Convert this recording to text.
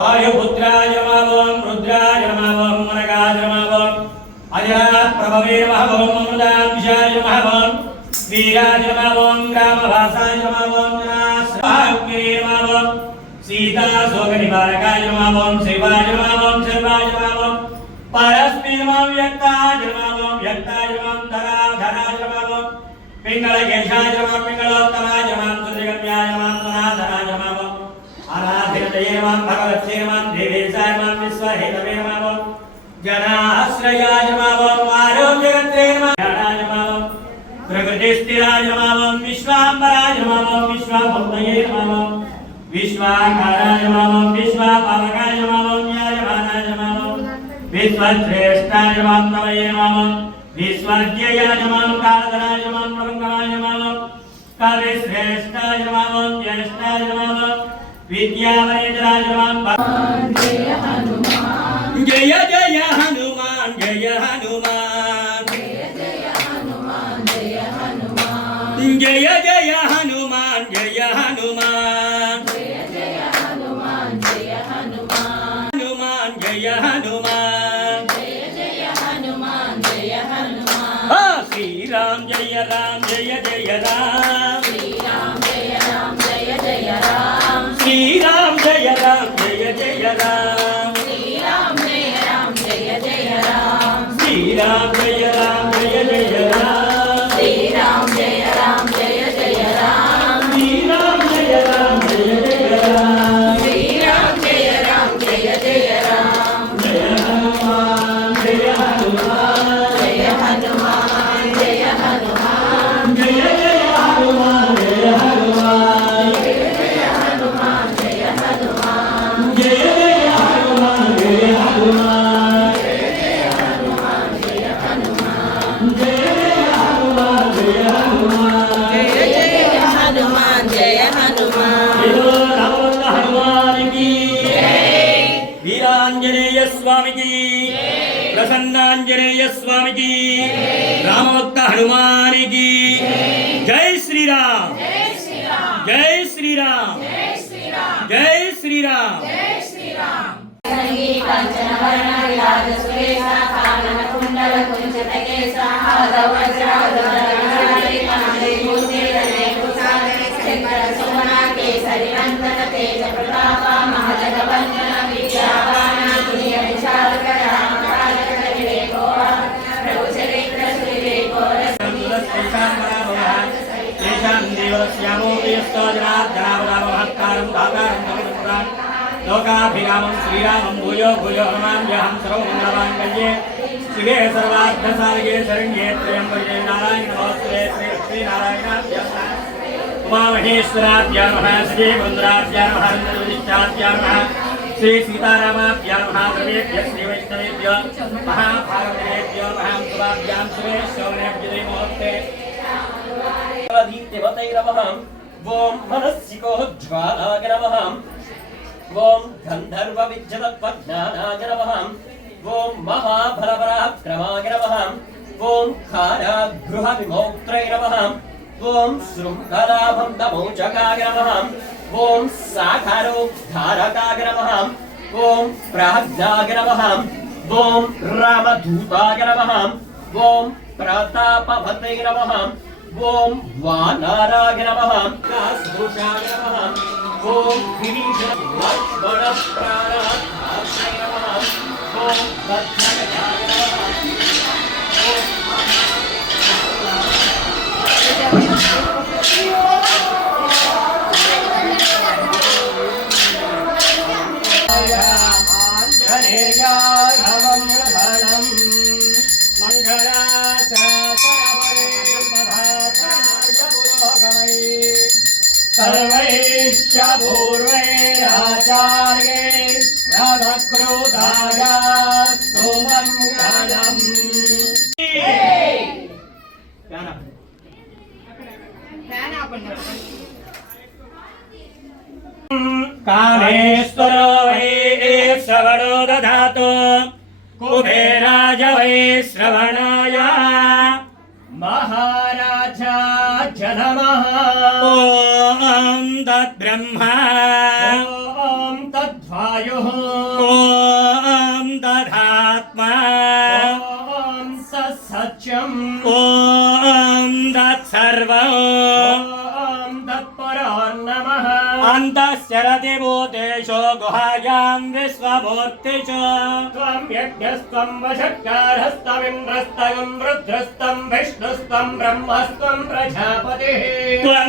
वायुपुत्राय नमः रुद्राय नमः मनगाय नमः अजराप्रभवे नमः अमृतांशाय नमः वीराय नमः ग्रामवासाय नमः जनास्वाग्रे नमः सीताशोकनिवारकाय नमः शिवाय नमः सर्वाय नमः परस्मै नमः व्यक्ताय नमः धराधराय नमः पिङ्गलकेशाय नमः पिङ्गलोत्तमाय नमः सुजगम्याय नमः धनाधराय नमः आराधितये नमः भगवत्यै नमः देवेशाय नमः विश्वहेतवे नमः जनाश्रयाय नमः आरोग्यगत्रे नमः ज्ञानाय नमः प्रकृतिस्थिराय नमः विश्वाम्बराय नमः विश्वभूतये नमः विश्वाकाराय नमः विश्वपालकाय नमः न्यायवानाय नमः विश्वश्रेष्ठाय नमः विश्वर्ज्याय नमः कालधराय नमः प्रभंगमाय नमः कविश्रेष्ठाय नमः ज्येष्ठाय नमः विद्यावरेन्द्राय नमः जय हनुमान जय हनुमान जय हनुमान जय हनुमान जय हनुमान जय हनुमान जय हनुमान हनुमान जय हनुमान हनुमान जय हनुमान जय हनुमान श्री राम जय जय राम श्री राम जय जय राम श्री राम जय जय राम श्री राम जय जय राम श्री राम जय जय राम श्री राम जय जय राम श्री राम जय जय राम श्री राम जय जय राम जय हनुमान जय हनुमान जय हनुमान जय हनुमान जय हनुमान जय हनुमान जय हनुमान जय हनुमान जय हनुमान जय हनुमान जय हनुमान जय हनुमान जय हनुमान जय हनुमान हनुमान की वीरांजनेय स्वामी की प्रसन्नांजनेय स्वामी की रामभक्त हनुमान की जय श्री राम जय श्री राम जय श्री राम जय श्री राम जय श्री राम कांचन वर्ण विराज सुरेशा कानन कुंडल कुंचित केसा हाधव वज्राधर कांधे मूर्तिधरे कुसादरे शंकर सुमना केसरी नंदन तेज प्रताप महाजगवंदन विद्यावान तुल्य विशाल राम कालक विवेको प्रभु चरित्र सुविवेको तेषां देवस्यामो यस्तोजनार्दनावदामहत्कारं दातारं नमः लोकाभिरामं श्रीरामं भूयो भूयो नमाम्यहं सर्वमङ्गलमाङ्गल्ये शिवे सर्वार्थसाधके शरण्ये त्र्यम्बके नारायण नमोस्तुते श्रीनारायणाभ्यां उमामहेश्वराभ्यां नमः श्रीवृन्दाभ्यां नमः हरन्दविष्टाभ्यां नमः श्री सीतारामाभ्यां नमः सर्वेभ्यः श्रीवैष्णवेभ्यः महाभारतेभ्यो महां सुरेश्वरेभ्यो नमोस्ते दीप्तिमतैरवहं ॐ मनस्सिकोज्ज्वालाय नमः ओम गंधर्व विद्युत्पज्ञानाय नमः ओम महाबलपराक्रमाय नमः ओम कारागृह विमोक्त्रै नमः ओम शृङ्खलाबन्धमोचकाय नमः ओम साकारोद्धारकाय नमः ओम प्राज्ञाय नमः ओम रामदूताय नमः ओम प्रतापवते नमः ओम वानराय नमः काशभूषाय नमः ओम गिरिजा लक्ष्मण प्राणाय नमः ओम भद्रकाय नमः आंजनेयाय नमः धनं मंगलाचरणपरे मधाचार्य पुरोगमै सर्वैश्च पूर्वैराचार्ये राधक्रोधाय स्तोमङ्गलम् कामेश्वरो वै श्रवणो दधातु कुबेराज वै श्रवणाय महाराजा नमः ॐ तद्ब्रह्मा ॐ तद्वायुः वायुः ॐ दधात्मा ॐ सत्सत्यम् ॐ तत्सर्वम् ॐ तत्परान्नमः अन्तश्चरति भूतेषु गुहायां विश्वमूर्तिषु त्वं यज्ञस्त्वं वषट्कारस्तमिन्द्रस्तगं रुद्रस्तं विष्णुस्तं ब्रह्मस्त्वं प्रजापतिः त्वं